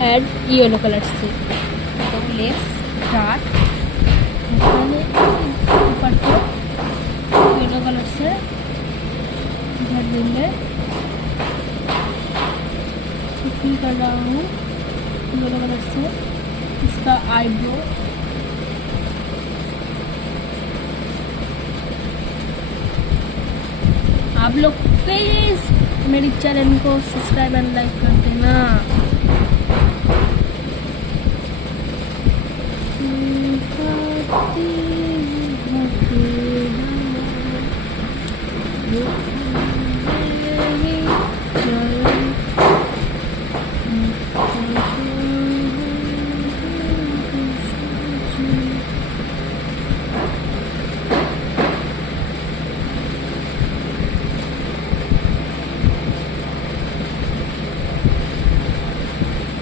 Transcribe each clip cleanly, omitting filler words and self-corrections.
And yellow colour से तो let's start. मैंने ऊपर को येलो कलर से भर देंगे, फिल कर रहा हूँ येलो कलर से इसका आईब्रो। आप लोग प्लीज मेरी चैनल को सब्सक्राइब एंड लाइक कर देना।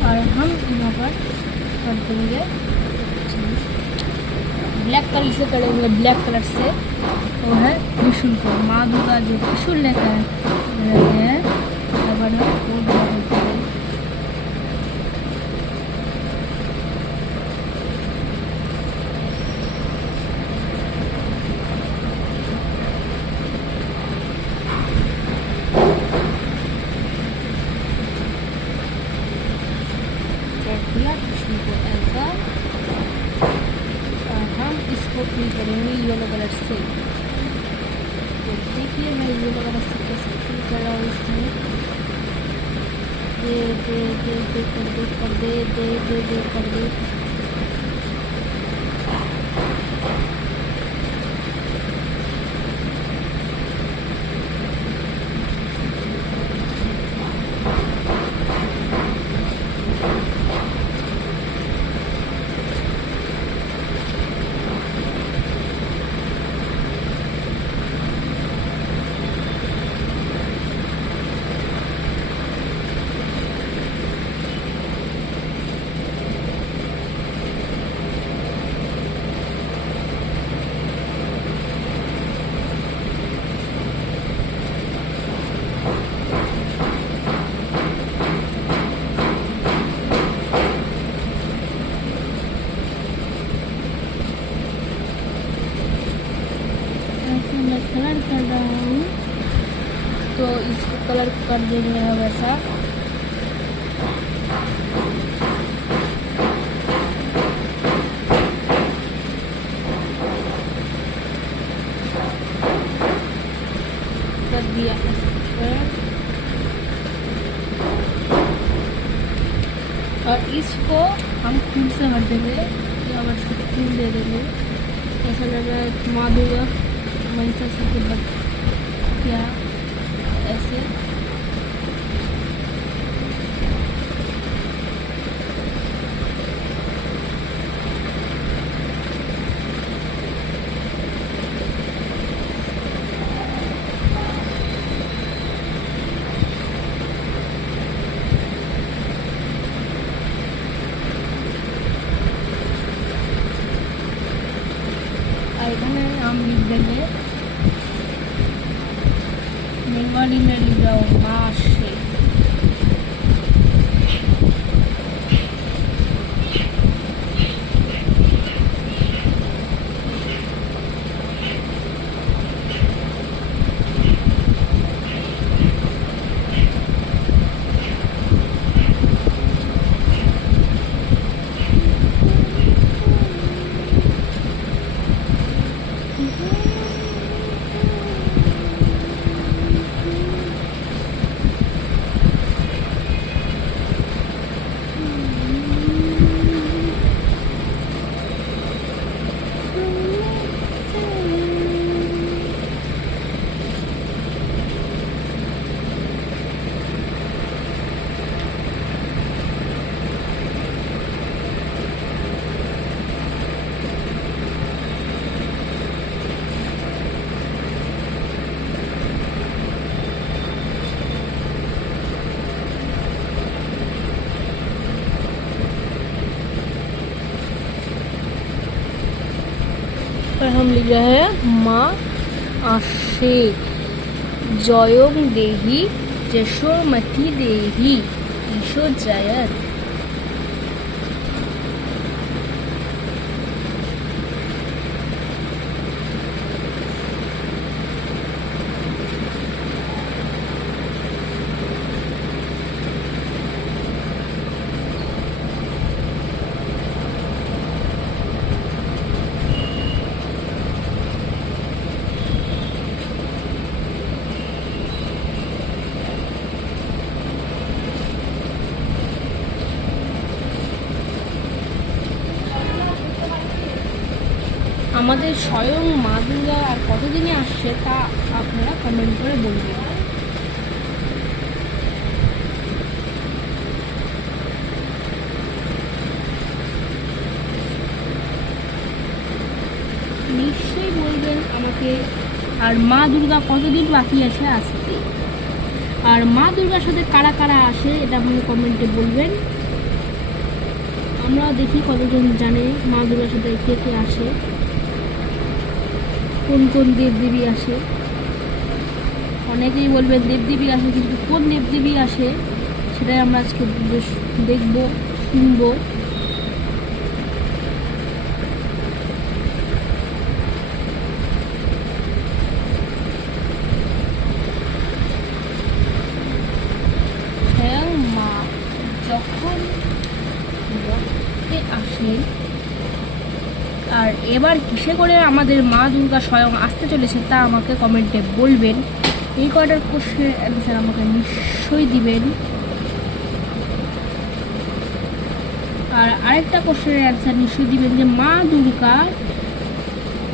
और हम यहाँ पर कर देंगे ब्लैक कलर से करेंगे। ब्लैक कलर से वो है त्रिशूल को, माँ दुर्गा जो त्रिशूल लेकर रहते हैं वो होते हैं। त्रिशूल को ऐसा और हम इसको फिल करेंगे येलो कलर से। तो देखिए मैं येलो कलर से कैसे फिल कर रहा हूँ इसमें। दे दे दे दे कर दे कर दे दे दे दे कर दे। तो इसको कलर कर देंगे हम ऐसा। कर दिया और इसको हम फूल से भर देंगे या बस फूल दे देंगे। ऐसा लग रहा है माँ दुर्गा महिषासुर के बच्चा ऐसे। এখানে हम लिख देंगे बंगाली में लिख जाओ माँ से। पर हम लिख रहे हैं माँ आशे जयम देही যশোমতি देही ईशो जयत। আমাদের স্বয়ং মা দুর্গা আর কতদিনে আসছে তা আপনারা কমেন্ট করে বলবেন। নিশ্চয়ই বলবেন আমাকে আর মা দুর্গা কতদিন বাকি আছে আসতে, আর মা দুর্গার সাথে কারা কারা আসে এটা আপনারা কমেন্টে বলবেন। আমরা দেখি কতজন জানে মা দুর্গার সাথে কে কে আসে, কোন কোন দেবদেবী আসে। অনেকেই বলবেন দেবদেবী আসে, কিন্তু কোন দেবদেবী আসে সেটাই আমরা আজকে দেখবো শুনবো। স্বয়ং মা যখন আসেন আর এবার কিসে করে আমাদের মা দুর্গা স্বয়ং আসতে চলেছে তা আমাকে কমেন্টে বলবেন। এই কয়টার কোশ্চেনের অ্যান্সার আমাকে নিশ্চয়ই দিবেন। আর আরেকটা কোশ্চেনের অ্যান্সার নিশ্চয়ই দিবেন যে মা দুর্গা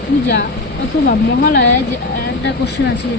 পূজা অথবা মহালয়ায় যে একটা কোশ্চেন আছে